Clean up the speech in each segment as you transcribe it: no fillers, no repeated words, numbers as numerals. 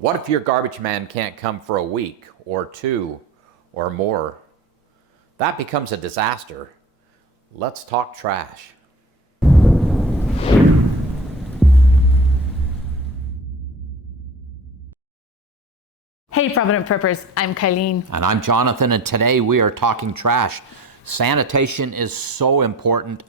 What if your garbage man can't come for a week or two or more? That becomes a disaster. Let's talk trash. Hey Provident Preppers, I'm Kylene. And I'm Jonathan, and today we are talking trash. Sanitation is so important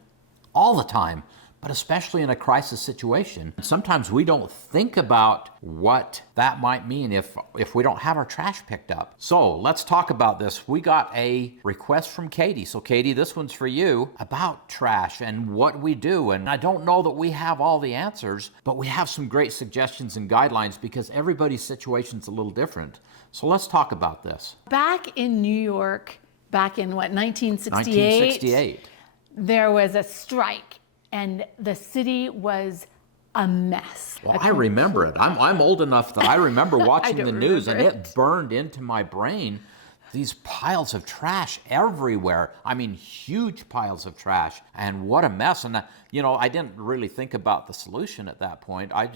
all the time, but especially in a crisis situation. Sometimes we don't think about what that might mean if we don't have our trash picked up. So let's talk about this. We got a request from Katie. So Katie, this one's for you about trash and what we do. And I don't know that we have all the answers, but we have some great suggestions and guidelines because everybody's situation's a little different. So let's talk about this. Back in New York, back in what, 1968? 1968. There was a strike. And the city was a mess. Well, I remember it. I'm old enough that I remember watching the news, and it burned into my brain. These piles of trash everywhere. I mean, huge piles of trash. And what a mess. And, I didn't really think about the solution at that point. I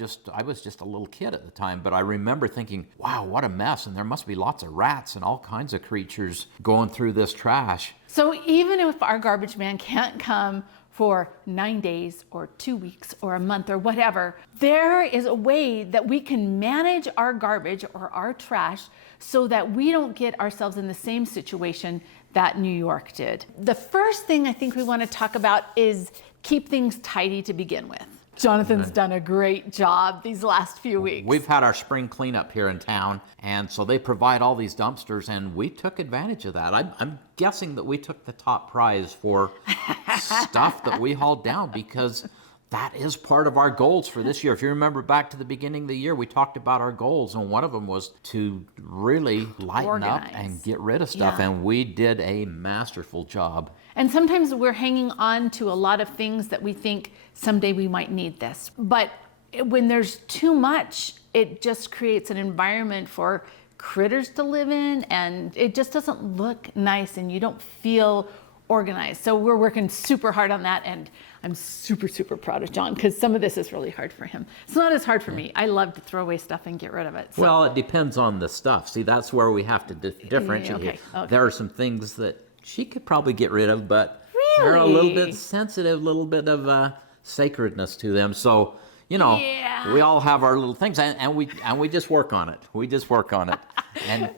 was just a little kid at the time. But I remember thinking, wow, what a mess. And there must be lots of rats and all kinds of creatures going through this trash. So even if our garbage man can't come for 9 days or 2 weeks or a month or whatever, there is a way that we can manage our garbage or our trash so that we don't get ourselves in the same situation that New York did. The first thing I think we want to talk about is keep things tidy to begin with. Jonathan's done a great job these last few weeks. We've had our spring cleanup here in town, and so they provide all these dumpsters, and we took advantage of that. I'm guessing that we took the top prize for stuff that we hauled down because that is part of our goals for this year. If you remember back to the beginning of the year, we talked about our goals, and one of them was to really lighten up and get rid of stuff, and we did a masterful job. And sometimes we're hanging on to a lot of things that we think someday we might need this. But when there's too much, it just creates an environment for critters to live in, and it just doesn't look nice, and you don't feel organized. So we're working super hard on that, and I'm super, super proud of John because some of this is really hard for him. It's not as hard for me. I love to throw away stuff and get rid of it. So. Well, it depends on the stuff. See, that's where we have to differentiate. Okay. There are some things that she could probably get rid of, but really? They're a little bit sensitive, a little bit of sacredness to them. So, we all have our little things, and we just work on it. We just work on it. And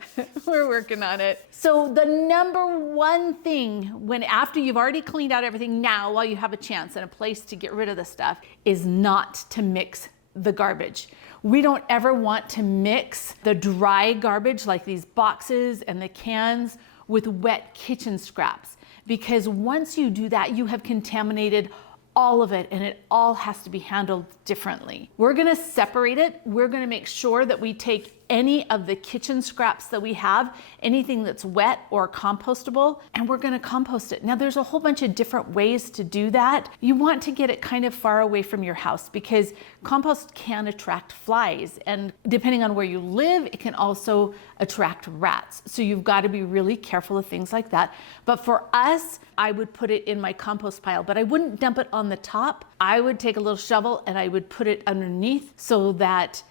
we're working on it. So the number one thing after you've already cleaned out everything now, while you have a chance and a place to get rid of the stuff, is not to mix the garbage. We don't ever want to mix the dry garbage like these boxes and the cans with wet kitchen scraps, because once you do that, you have contaminated all of it, and it all has to be handled differently. We're gonna separate it. We're gonna make sure that we take any of the kitchen scraps that we have, anything that's wet or compostable, and we're gonna compost it. Now there's a whole bunch of different ways to do that. You want to get it kind of far away from your house because compost can attract flies, and depending on where you live, it can also attract rats. So you've got to be really careful of things like that. But for us, I would put it in my compost pile, but I wouldn't dump it on the top. I would take a little shovel and I would put it underneath so that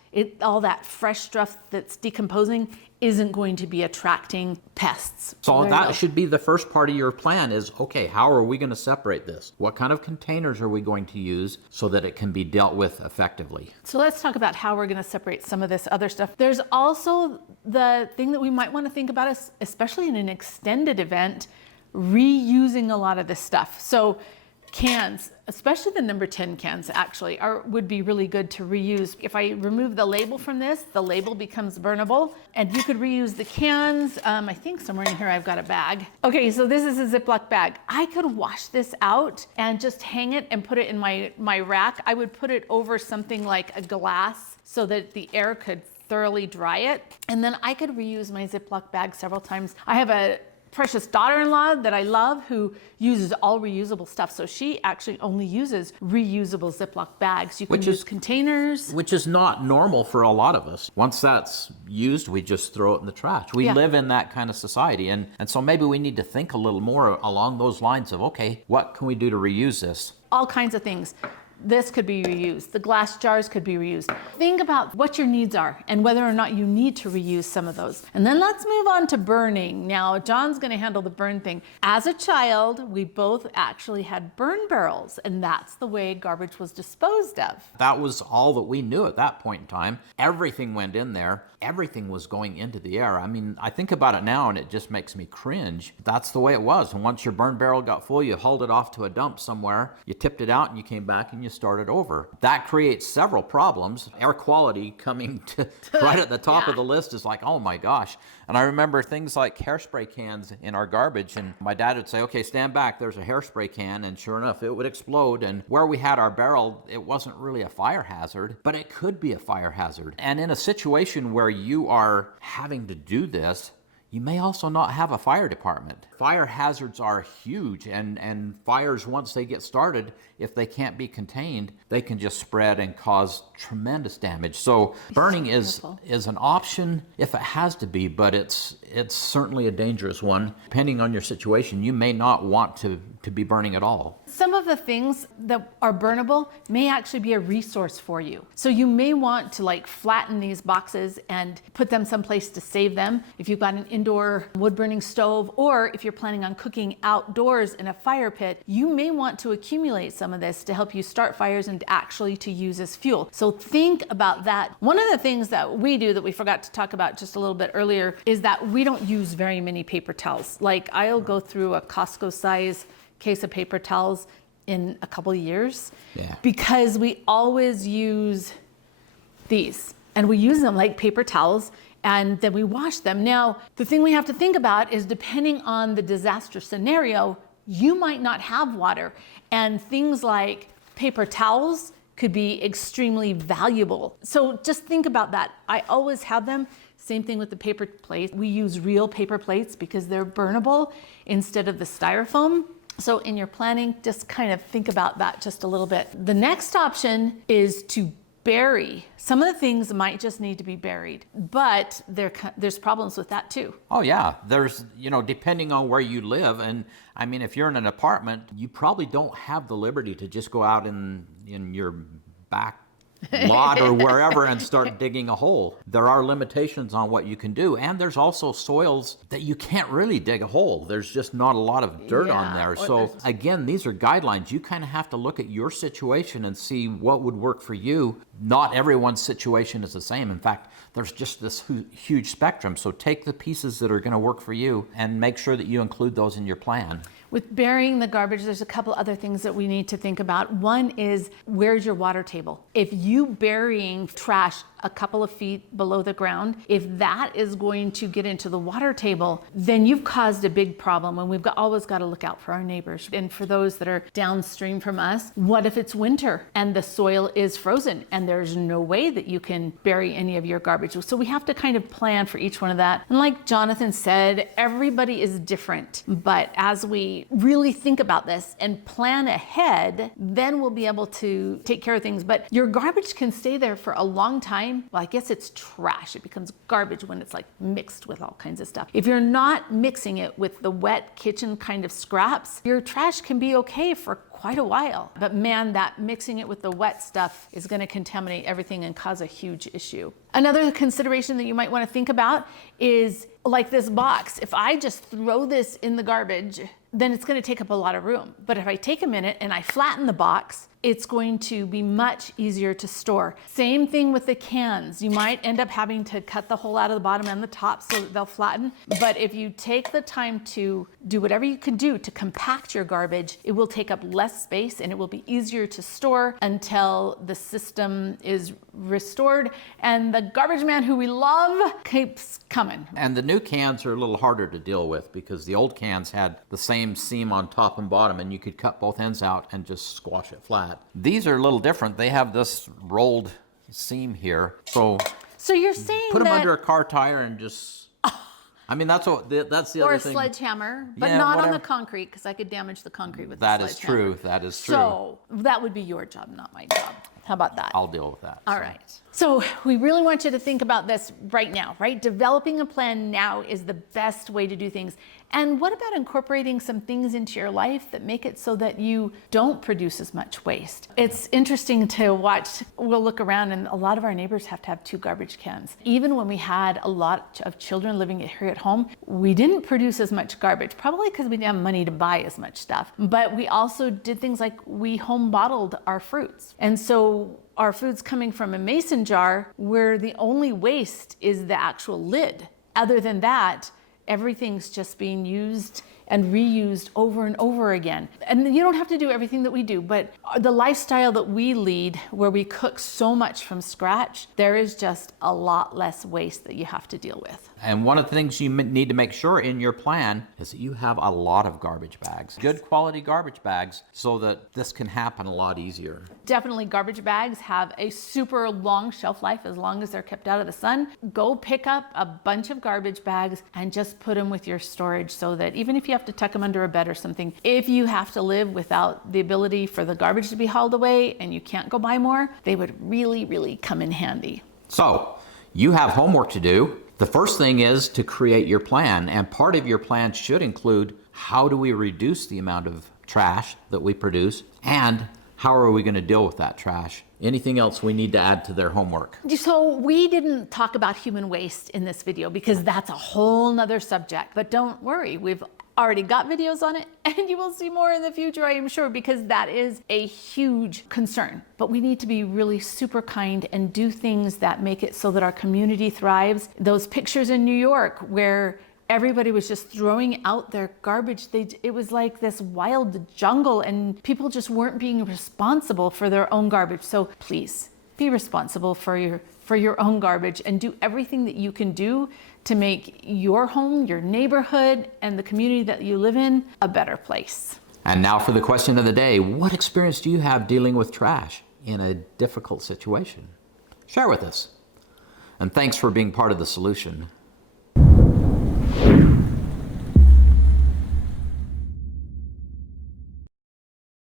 all that fresh stuff that's decomposing isn't going to be attracting pests. So that should be the first part of your plan is, okay, how are we going to separate this? What kind of containers are we going to use so that it can be dealt with effectively? So let's talk about how we're going to separate some of this other stuff. There's also the thing that we might want to think about, especially in an extended event, reusing a lot of this stuff. So cans, especially the number 10 cans actually, would be really good to reuse. If I remove the label from this, the label becomes burnable, and you could reuse the cans. I think somewhere in here I've got a bag. Okay, so this is a Ziploc bag. I could wash this out and just hang it and put it in my rack. I would put it over something like a glass so that the air could thoroughly dry it. And then I could reuse my Ziploc bag several times. I have a precious daughter-in-law that I love who uses all reusable stuff. So she actually only uses reusable Ziploc bags. You can use containers. Which is not normal for a lot of us. Once that's used, we just throw it in the trash. We live in that kind of society. And so maybe we need to think a little more along those lines of, okay, what can we do to reuse this? All kinds of things. This could be reused. The glass jars could be reused. Think about what your needs are and whether or not you need to reuse some of those. And then let's move on to burning. Now, John's going to handle the burn thing. As a child, we both actually had burn barrels, and that's the way garbage was disposed of. That was all that we knew at that point in time. Everything went in there. Everything was going into the air. I mean, I think about it now and it just makes me cringe. That's the way it was. And once your burn barrel got full, you hauled it off to a dump somewhere, you tipped it out, and you came back and you started over. That creates several problems. Air quality coming to right at the top of the list is like, oh my gosh. And I remember things like hairspray cans in our garbage, and my dad would say, okay, stand back, there's a hairspray can, and sure enough, it would explode. And where we had our barrel, it wasn't really a fire hazard, but it could be a fire hazard. And in a situation where you are having to do this, you may also not have a fire department. Fire hazards are huge, and fires, once they get started, if they can't be contained, they can just spread and cause tremendous damage. So burning is an option if it has to be, but it's certainly a dangerous one. Depending on your situation, you may not want to be burning at all. Some of the things that are burnable may actually be a resource for you. So you may want to like flatten these boxes and put them someplace to save them. If you've got an indoor wood burning stove, or if you're planning on cooking outdoors in a fire pit, you may want to accumulate some of this to help you start fires and actually to use as fuel. So think about that. One of the things that we do that we forgot to talk about just a little bit earlier is that we don't use very many paper towels. Like I'll go through a Costco size case of paper towels in a couple of years because we always use these, and we use them like paper towels, and then we wash them. Now, the thing we have to think about is depending on the disaster scenario, you might not have water, and things like paper towels could be extremely valuable. So just think about that. I always have them. Same thing with the paper plates. We use real paper plates because they're burnable instead of the styrofoam. So in your planning, just kind of think about that just a little bit. The next option is to bury. Some of the things might just need to be buried, but there's problems with that too. Oh yeah, there's, depending on where you live, and I mean, if you're in an apartment, you probably don't have the liberty to just go out in your back lot or wherever and start digging a hole. There are limitations on what you can do, and there's also soils that you can't really dig a hole. There's just not a lot of dirt on there. So again, these are guidelines. You kind of have to look at your situation and see what would work for you. Not everyone's situation is the same. In fact, there's just this huge spectrum. So take the pieces that are going to work for you and make sure that you include those in your plan. With burying the garbage, there's a couple other things that we need to think about. One is, where's your water table? If you burying trash a couple of feet below the ground, if that is going to get into the water table, then you've caused a big problem, and we've always got to look out for our neighbors. And for those that are downstream from us, what if it's winter and the soil is frozen and there's no way that you can bury any of your garbage? So we have to kind of plan for each one of that. And like Jonathan said, everybody is different, but as we really think about this and plan ahead, then we'll be able to take care of things. But your garbage can stay there for a long time. Well, I guess it's trash. It becomes garbage when it's like mixed with all kinds of stuff. If you're not mixing it with the wet kitchen kind of scraps, your trash can be okay for quite a while. But man, that mixing it with the wet stuff is going to contaminate everything and cause a huge issue. Another consideration that you might want to think about is like this box. If I just throw this in the garbage, then it's going to take up a lot of room. But if I take a minute and I flatten the box, it's going to be much easier to store. Same thing with the cans. You might end up having to cut the hole out of the bottom and the top so that they'll flatten. But if you take the time to do whatever you can do to compact your garbage, it will take up less space and it will be easier to store until the system is restored and the garbage man who we love keeps coming. And the new cans are a little harder to deal with because the old cans had the same seam on top and bottom, and you could cut both ends out and just squash it flat. These are a little different. They have this rolled seam here. So you're saying put them under a car tire and just... I mean, that's the other thing. Or a sledgehammer, but not on the concrete, because I could damage the concrete with the sledgehammer. That is true. So that would be your job, not my job. How about that? I'll deal with that. All right. So we really want you to think about this right now, right? Developing a plan now is the best way to do things. And what about incorporating some things into your life that make it so that you don't produce as much waste? It's interesting to watch. We'll look around and a lot of our neighbors have to have 2 garbage cans. Even when we had a lot of children living here at home, we didn't produce as much garbage, probably because we didn't have money to buy as much stuff. But we also did things like we home bottled our fruits. And so our food's coming from a mason jar where the only waste is the actual lid. Other than that, everything's just being used and reused over and over again. And you don't have to do everything that we do, but the lifestyle that we lead, where we cook so much from scratch, there is just a lot less waste that you have to deal with. And one of the things you need to make sure in your plan is that you have a lot of garbage bags, good quality garbage bags, so that this can happen a lot easier. Definitely garbage bags have a super long shelf life as long as they're kept out of the sun. Go pick up a bunch of garbage bags and just put them with your storage so that even if you have to tuck them under a bed or something, if you have to live without the ability for the garbage to be hauled away and you can't go buy more, they would really, really come in handy. So you have homework to do. The first thing is to create your plan, and part of your plan should include how do we reduce the amount of trash that we produce, and how are we going to deal with that trash? Anything else we need to add to their homework? So we didn't talk about human waste in this video because that's a whole nother subject, but don't worry, we've already got videos on it and you will see more in the future, I am sure, because that is a huge concern. But we need to be really super kind and do things that make it so that our community thrives. Those pictures in New York where everybody was just throwing out their garbage. It was like this wild jungle and people just weren't being responsible for their own garbage. So please be responsible for your own garbage and do everything that you can do to make your home, your neighborhood, and the community that you live in a better place. And now for the question of the day. What experience do you have dealing with trash in a difficult situation? Share with us. And thanks for being part of the solution.